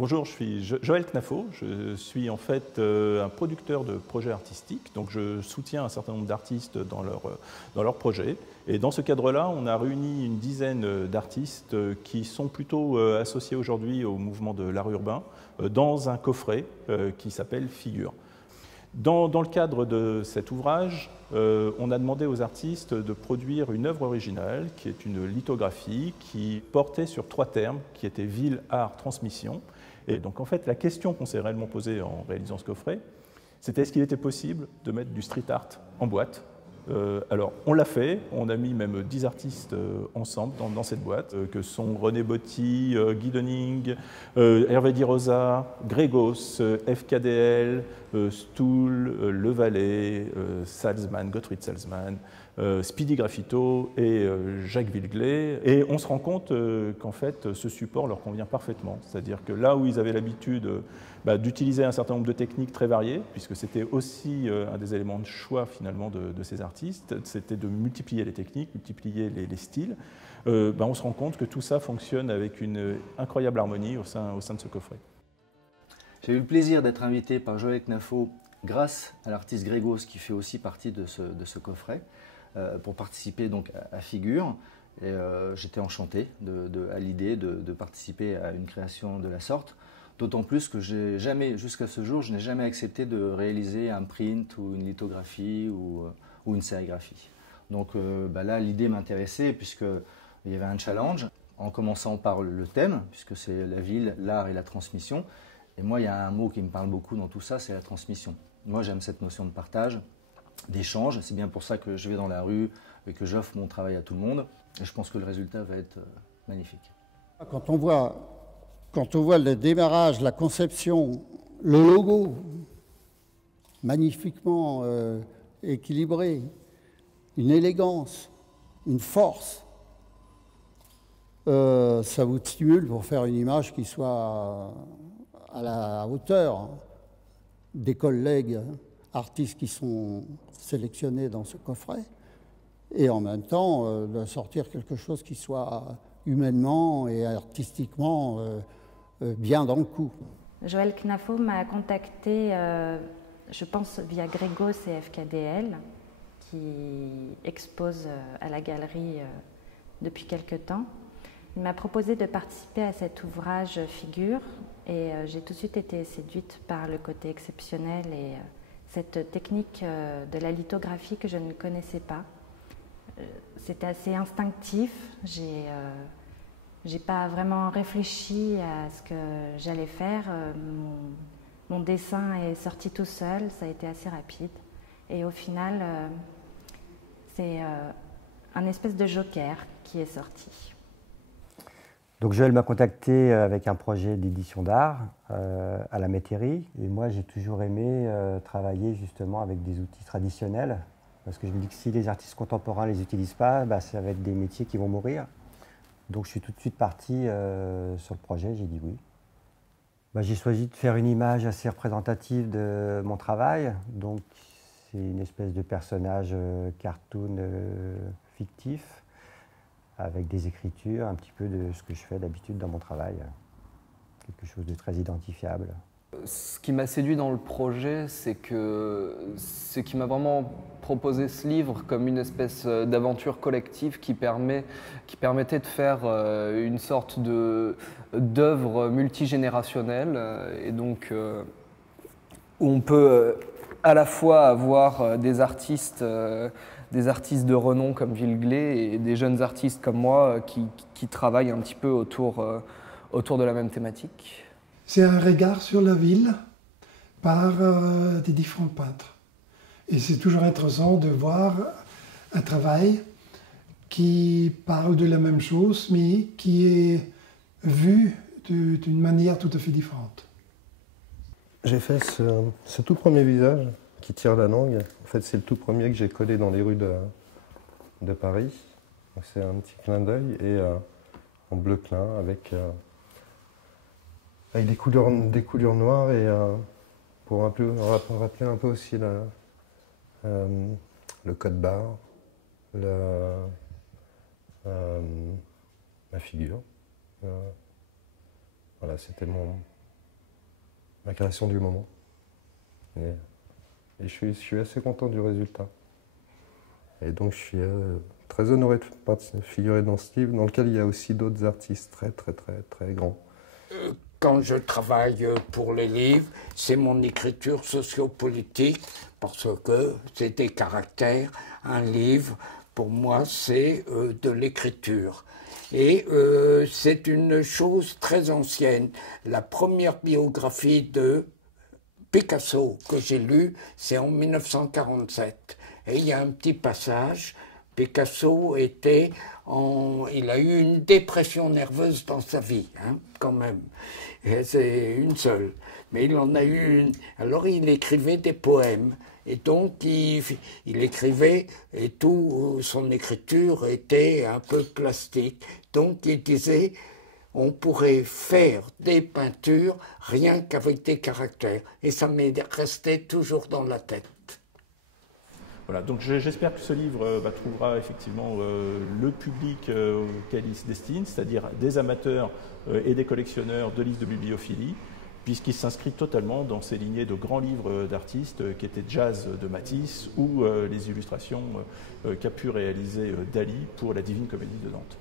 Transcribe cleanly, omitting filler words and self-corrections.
Bonjour, je suis Joël Knafo, je suis en fait un producteur de projets artistiques, donc je soutiens un certain nombre d'artistes dans leurs projets. Et dans ce cadre-là, on a réuni une dizaine d'artistes qui sont plutôt associés aujourd'hui au mouvement de l'art urbain dans un coffret qui s'appelle Figure. Dans le cadre de cet ouvrage, on a demandé aux artistes de produire une œuvre originale qui est une lithographie qui portait sur 3 termes qui étaient ville, art, transmission. Et donc en fait, la question qu'on s'est réellement posée en réalisant ce coffret, c'était est-ce qu'il était possible de mettre du street art en boîte. Alors on l'a fait, on a mis même 10 artistes ensemble dans cette boîte, que sont René Botti, Guy Dening, Hervé Di Rosa, Grégos, FKDL, Stool, Le Valais, Salzman, Gottfried Salzman, Speedy Graffito et Jacques Villeglé. Et on se rend compte qu'en fait ce support leur convient parfaitement. C'est-à-dire que là où ils avaient l'habitude d'utiliser un certain nombre de techniques très variées, puisque c'était aussi un des éléments de choix finalement de ces artistes, c'était de multiplier les techniques, multiplier les styles, on se rend compte que tout ça fonctionne avec une incroyable harmonie au sein de ce coffret. J'ai eu le plaisir d'être invité par Joël Knafo grâce à l'artiste Grégos qui fait aussi partie de ce coffret pour participer donc à Figure. Et j'étais enchanté à l'idée de participer à une création de la sorte. D'autant plus que jusqu'à ce jour, je n'ai jamais accepté de réaliser un print ou une lithographie ou une sérigraphie. Donc là, l'idée m'intéressait puisqu'il y avait un challenge, en commençant par le thème, puisque c'est la ville, l'art et la transmission. Et moi, il y a un mot qui me parle beaucoup dans tout ça, c'est la transmission. Moi, j'aime cette notion de partage, d'échange. C'est bien pour ça que je vais dans la rue et que j'offre mon travail à tout le monde. Et je pense que le résultat va être magnifique. Quand on voit le démarrage, la conception, le logo, magnifiquement équilibré, une élégance, une force, ça vous stimule pour faire une image qui soit à la hauteur des collègues artistes qui sont sélectionnés dans ce coffret, et en même temps de sortir quelque chose qui soit humainement et artistiquement bien dans le coup. Joël Knafo m'a contacté, je pense, via Grégos et FKDL, qui exposent à la galerie depuis quelque temps. Il m'a proposé de participer à cet ouvrage Figure et j'ai tout de suite été séduite par le côté exceptionnel et cette technique de la lithographie que je ne connaissais pas. C'était assez instinctif, j'ai pas vraiment réfléchi à ce que j'allais faire. Mon dessin est sorti tout seul, ça a été assez rapide. Et au final, c'est un espèce de joker qui est sorti. Donc Joël m'a contacté avec un projet d'édition d'art à la métairie. Et moi, j'ai toujours aimé travailler justement avec des outils traditionnels. Parce que je me dis que si les artistes contemporains ne les utilisent pas, ça va être des métiers qui vont mourir. Donc je suis tout de suite parti sur le projet, j'ai dit oui. J'ai choisi de faire une image assez représentative de mon travail. Donc c'est une espèce de personnage cartoon fictif, avec des écritures, un petit peu de ce que je fais d'habitude dans mon travail. Quelque chose de très identifiable. Ce qui m'a séduit dans le projet, c'est qu'il m'a vraiment proposé ce livre comme une espèce d'aventure collective qui permettait de faire une sorte d'œuvre multigénérationnelle. Et donc, où on peut à la fois avoir des artistes de renom comme Villeglé et des jeunes artistes comme moi qui travaillent un petit peu autour de la même thématique. C'est un regard sur la ville par des différents peintres. Et c'est toujours intéressant de voir un travail qui parle de la même chose, mais qui est vu d'une manière tout à fait différente. J'ai fait ce tout premier visage qui tire la langue. En fait, c'est le tout premier que j'ai collé dans les rues de Paris. C'est un petit clin d'œil et en bleu clin avec des couleurs noires et pour rappeler un peu aussi le code barre, ma figure. Voilà, c'était la création du moment. Et je suis assez content du résultat. Et donc je suis très honoré de figurer dans ce livre, dans lequel il y a aussi d'autres artistes très grands. Quand je travaille pour les livres, c'est mon écriture sociopolitique, parce que c'est des caractères. Un livre, pour moi, c'est de l'écriture. Et c'est une chose très ancienne. La première biographie de Picasso que j'ai lue, c'est en 1947. Et il y a un petit passage. Picasso il a eu une dépression nerveuse dans sa vie, hein, quand même. C'est une seule. Mais il en a eu une. Alors il écrivait des poèmes. Et donc il écrivait, et toute son écriture était un peu plastique. Donc il disait, on pourrait faire des peintures rien qu'avec des caractères. Et ça m'est resté toujours dans la tête. Voilà, donc j'espère que ce livre trouvera effectivement le public auquel il se destine, c'est-à-dire des amateurs et des collectionneurs de livres de bibliophilie, puisqu'il s'inscrit totalement dans ces lignées de grands livres d'artistes qui étaient Jazz de Matisse ou les illustrations qu'a pu réaliser Dali pour la Divine Comédie de Dante.